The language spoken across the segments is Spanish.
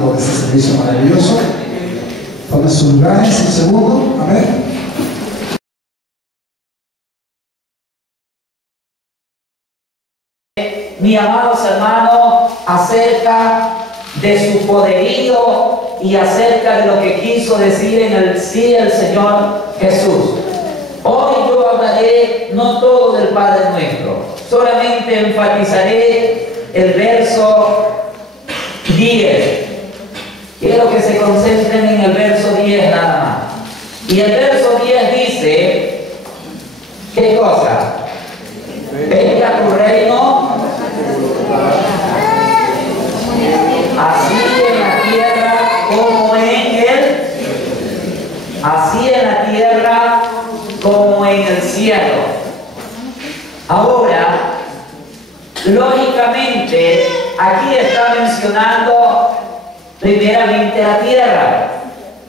por este servicio maravilloso. Tome sus lugares un segundo. Amén. Mis amados hermanos, acerca de su poderío y acerca de lo que quiso decir en el sí el Señor Jesús. Hoy yo hablaré no todo del Padre Nuestro, solamente enfatizaré el verso 10. Quiero que se concentren en el verso 10 nada más. Y el verso 10 dice, ¿qué cosa? Venga tu reino, así en la tierra como en el cielo. Ahora, lógicamente, aquí está mencionando primeramente la tierra.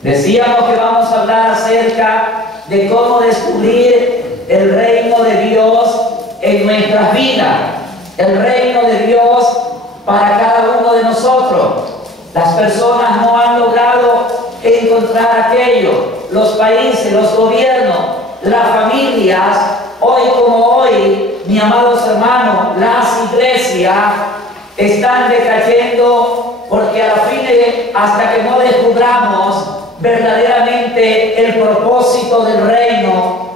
Decíamos que vamos a hablar acerca de cómo descubrir el reino de Dios en nuestras vidas, el reino de Dios para cada uno de nosotros. Las personas no han logrado encontrar aquello, los países, los gobiernos, las familias, hoy como hoy, mis amados hermanos, las iglesias están decayendo porque a la fin, hasta que no descubramos verdaderamente el propósito del reino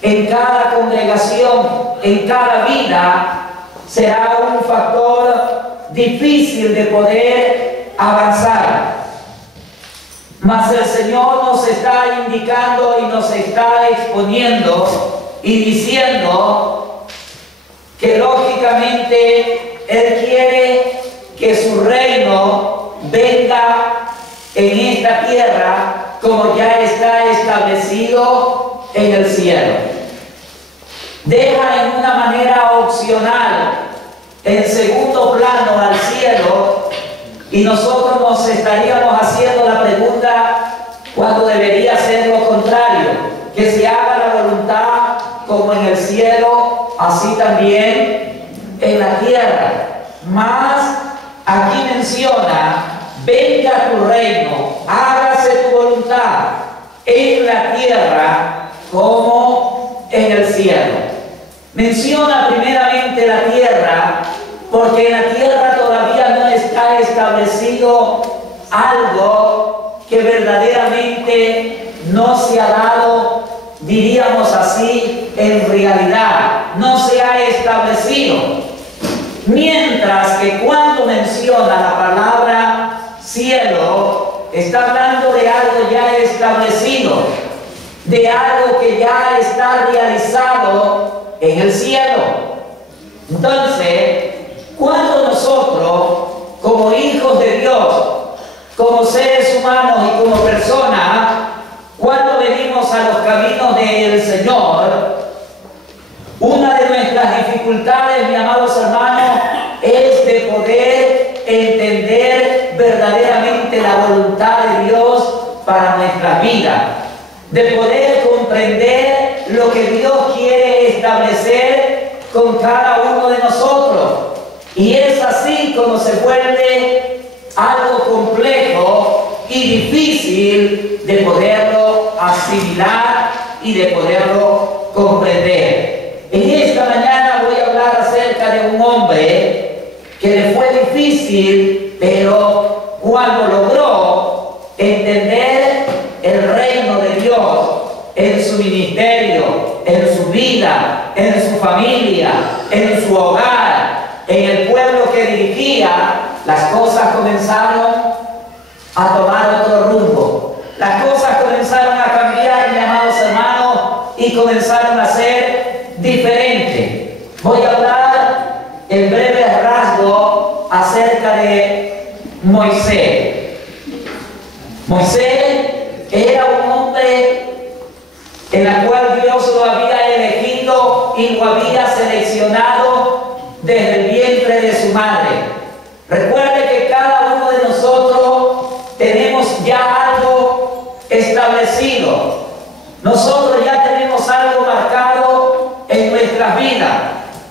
en cada congregación, en cada vida, será un factor difícil de poder avanzar. Mas el Señor nos está indicando y nos está exponiendo y diciendo que lógicamente Él quiere que su reino venga en esta tierra como ya está establecido en el cielo. Deja en una manera opcional en segundo plano al cielo, y nosotros nos estaríamos haciendo la pregunta cuando debería ser lo contrario, que se haga la voluntad como en el cielo, así también en la tierra. Mas aquí menciona, venga tu reino, hágase tu voluntad en la tierra como en el cielo. Menciona primeramente la tierra porque en la tierra todavía no está establecido algo que verdaderamente no se ha dado, diríamos así, en realidad, no se ha establecido. Mientras que cuando menciona la palabra cielo, está hablando de algo ya establecido, de algo que ya está realizado en el cielo. Entonces, cuando nosotros, como hijos de Dios, como seres humanos y como personas, cuando venimos a los caminos del Señor, una de nuestras dificultades, mis amados hermanos, es de poder entender verdaderamente la voluntad de Dios para nuestra vida, de poder comprender lo que Dios quiere establecer con cada uno de nosotros. Y es así como se vuelve algo complejo y difícil de poderlo asimilar y de poderlo comprender. En esta mañana voy a hablar acerca de un hombre que le fue difícil, pero cuando logró entender el reino de Dios en su ministerio, en su vida, en su familia, en su hogar, en el pueblo que dirigía, las cosas comenzaron a tomar otro rumbo. Las cosas comenzaron a cambiar, mis amados hermanos, y comenzaron a ser diferentes. Voy a hablar en breve rasgo acerca de Moisés. Moisés era un hombre en el cual Dios lo había elegido y lo había seleccionado desde el vientre de su madre. Recuerde que cada uno de nosotros tenemos ya algo establecido. Nosotros ya tenemos algo marcado en nuestras vidas.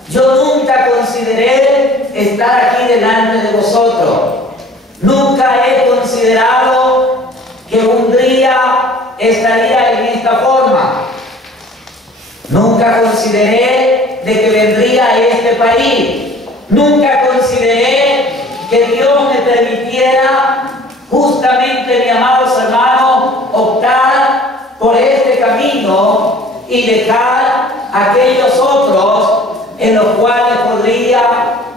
Yo nunca consideré estar aquí delante de vosotros. Nunca he considerado Nunca consideré de que vendría a este país. Nunca consideré que Dios me permitiera justamente, mis amados hermanos, optar por este camino y dejar aquellos otros en los cuales podría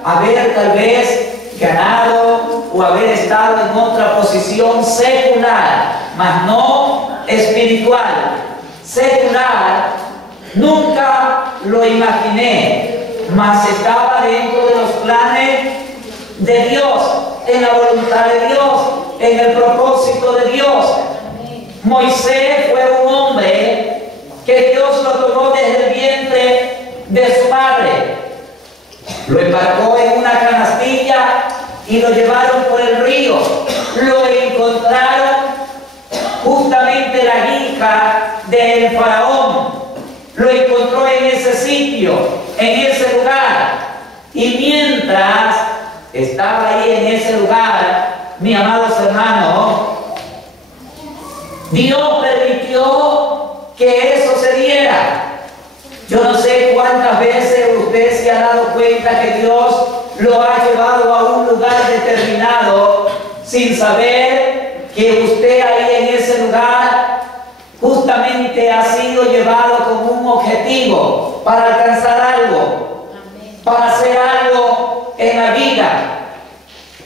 haber tal vez ganado o haber estado en otra posición secular, mas no espiritual. Secular nunca lo imaginé, mas estaba dentro de los planes de Dios, en la voluntad de Dios, en el propósito de Dios. Moisés fue un hombre que Dios lo tomó desde el vientre de su madre, lo embarcó en una canastilla y lo llevaron por el río. Lo encontraron justamente la hija del faraón, lo encontró en ese sitio, en ese lugar, y mientras estaba ahí en ese lugar, mis amados hermanos, Dios permitió que eso se diera. Yo no sé cuántas veces usted se ha dado cuenta que Dios lo ha llevado a un lugar determinado sin saber que usted ahí en ese lugar justamente ha sido llevado con un objetivo para alcanzar algo, para hacer algo en la vida.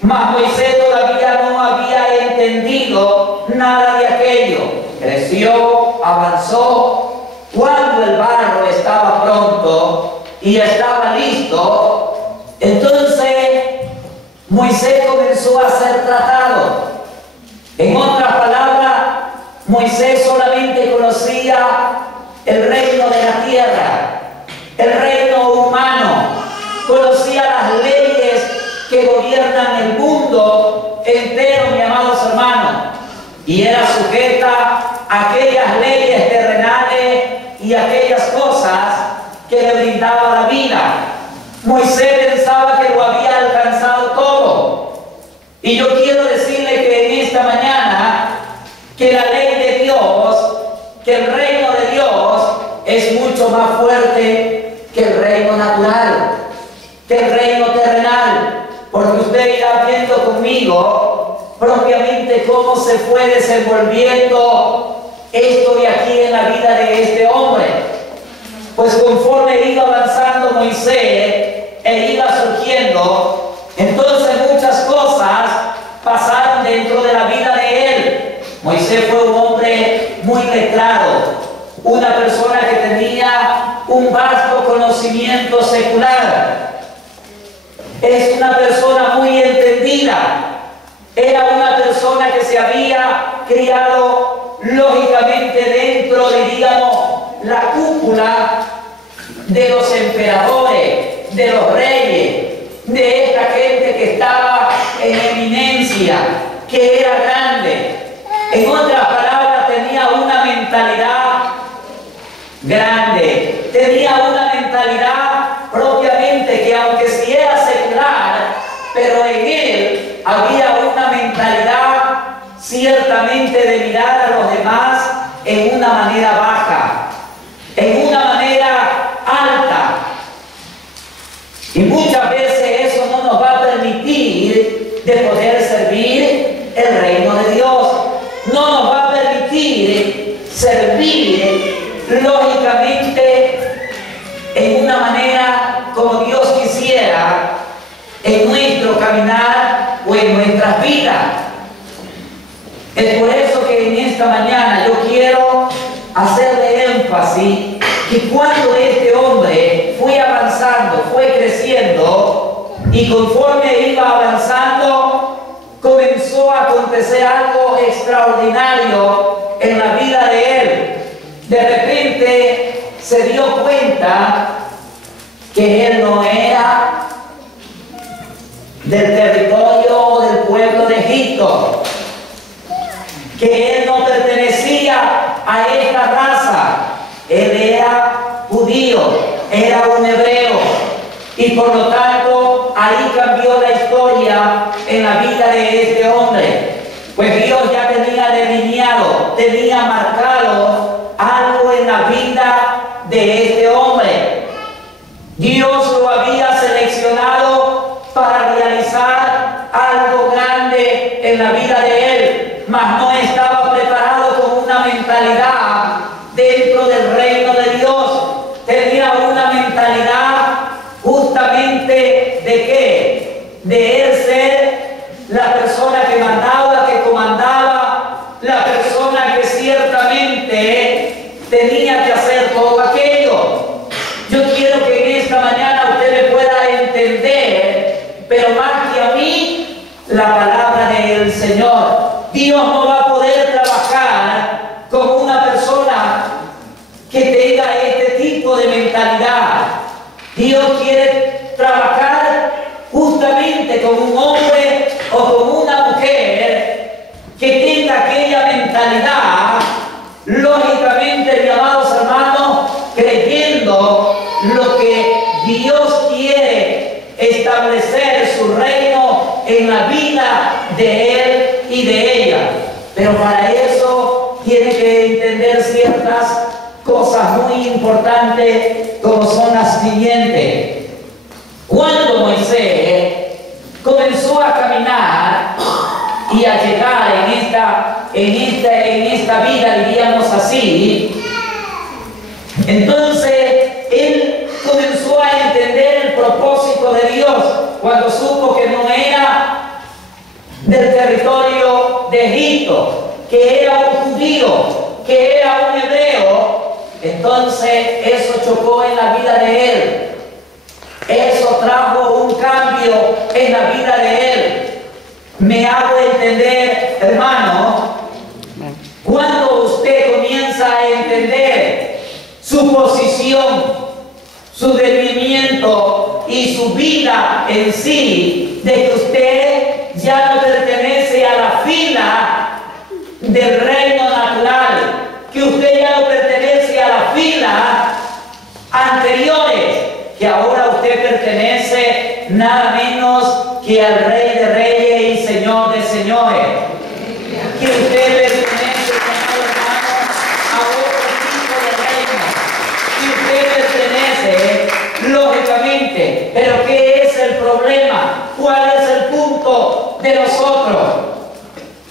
Mas Moisés todavía no había entendido nada de aquello. Creció, avanzó. Cuando el barro estaba pronto y estaba listo, entonces Moisés comenzó a ser tratado. En otras palabras, Moisés solamente conocía el reino de la tierra, el reino humano, conocía las leyes que gobiernan el mundo entero, mis amados hermanos, y era sujeta a aquellas leyes terrenales y aquellas cosas que le brindaba la vida. Moisés pensaba que lo había alcanzado todo. Y yo quiero decirle que en esta mañana, que la ley de Dios, que el reino de Dios es mucho más fuerte que el reino natural, que el reino terrenal, porque usted irá viendo conmigo propiamente cómo se fue desenvolviendo esto de aquí en la vida de este hombre. Pues conforme iba avanzando Moisés e iba surgiendo, entonces muchas cosas pasaron dentro de la vida de él. Moisés fue un hombre muy letrado, una persona que tenía un vasto conocimiento secular. Es una persona muy entendida. Era una persona que se había criado lógicamente dentro de, digamos, la cúpula de los emperadores, de los reyes, de esta gente que estaba en eminencia, que era grande. En otras palabras, tenía una mentalidad grande, tenía una mentalidad propiamente que, aunque sí era secular, pero en él había una mentalidad ciertamente de mirar a los demás en una manera baja, en una manera alta. Y muchas veces eso no nos va a permitir de poder servir el reino de Dios. No nos va a permitir servir lógicamente en una manera como Dios quisiera en nuestro caminar o en nuestras vidas. Es por eso que en esta mañana yo quiero hacerle énfasis que cuando este hombre fue avanzando, fue creciendo, y conforme iba avanzando, comenzó a acontecer algo extraordinario en la vida de él. De repente se dio cuenta que él no era del territorio o del pueblo de Egipto, que él no pertenecía a esta raza. Él era judío, era un hebreo, y por lo tanto ahí cambió la historia en la vida de este hombre, pues Dios ya tenía delineado, tenía marcado algo en la vida de este hombre. Dios lo había seleccionado para realizar algo grande en la vida de él, mas no estaba preparado con una mentalidad dentro del reino de Dios. Tenía una mentalidad justamente ¿de qué? De él ser la persona que mandaba, que comandaba, la persona que ciertamente tenía que hacer todo aquello. Yo quiero que en esta mañana usted me pueda entender, pero más que a mí, la palabra del Señor. Dios no va a poder trabajar con una persona que tenga este tipo de mentalidad. Dios quiere trabajar justamente con un hombre o con una mujer que tenga aquella mentalidad, lógicamente, mis amados hermanos, creyendo lo que Dios quiere establecer su reino en la vida de él y de ella. Pero para eso tiene que entender ciertas cosas muy importantes, como son las siguientes. Cuando Moisés comenzó a caminar y a llegar en esta vida, diríamos así, entonces él comenzó a entender el propósito de Dios cuando supo que no era del territorio de Egipto, que era un judío, que era un hebreo. Entonces eso chocó en la vida de él. Eso trajo un cambio en la vida de él. Me hago entender, hermano, cuando usted comienza a entender su posición, su debilimiento y su vida en sí, de que usted ya no pertenece a la fila del reino natural, que usted ya no pertenece a la fila anteriores, que ahora usted pertenece nada menos que al Rey de Reyes y Señor de Señores, que usted pertenece, amado hermano, a otro tipo de reino, que usted pertenece, lógicamente. Pero ¿qué es el problema? ¿Cuál es el punto de nosotros?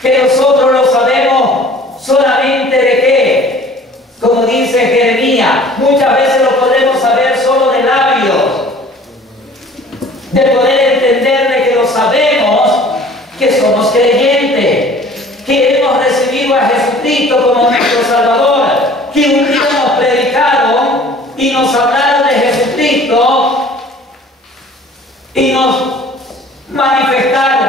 Que nosotros lo sabemos solamente de qué, como dice Jeremías, muchas veces lo podemos saber solo de labios, de poder entender de que lo sabemos, que somos creyentes, que hemos recibido a Jesucristo como nuestro Salvador, que un día nos predicaron y nos hablaron de Jesucristo y nos manifestaron: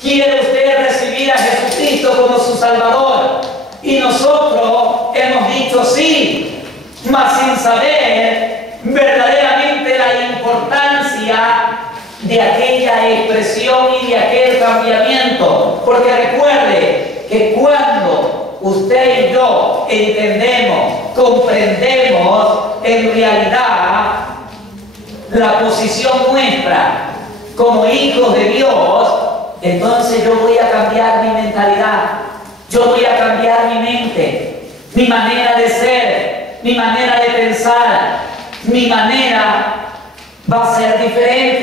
¿quiere usted recibir a Jesucristo como su Salvador? Y nosotros hemos dicho sí, mas sin saber verdaderamente la importancia de aquella expresión y de aquel cambiamiento. Porque recuerde que cuando usted y yo entendemos, comprendemos en realidad la posición nuestra como hijos de Dios, entonces yo voy a cambiar mi mentalidad, yo voy a cambiar mi mente, mi manera de ser, mi manera de pensar, mi manera va a ser diferente.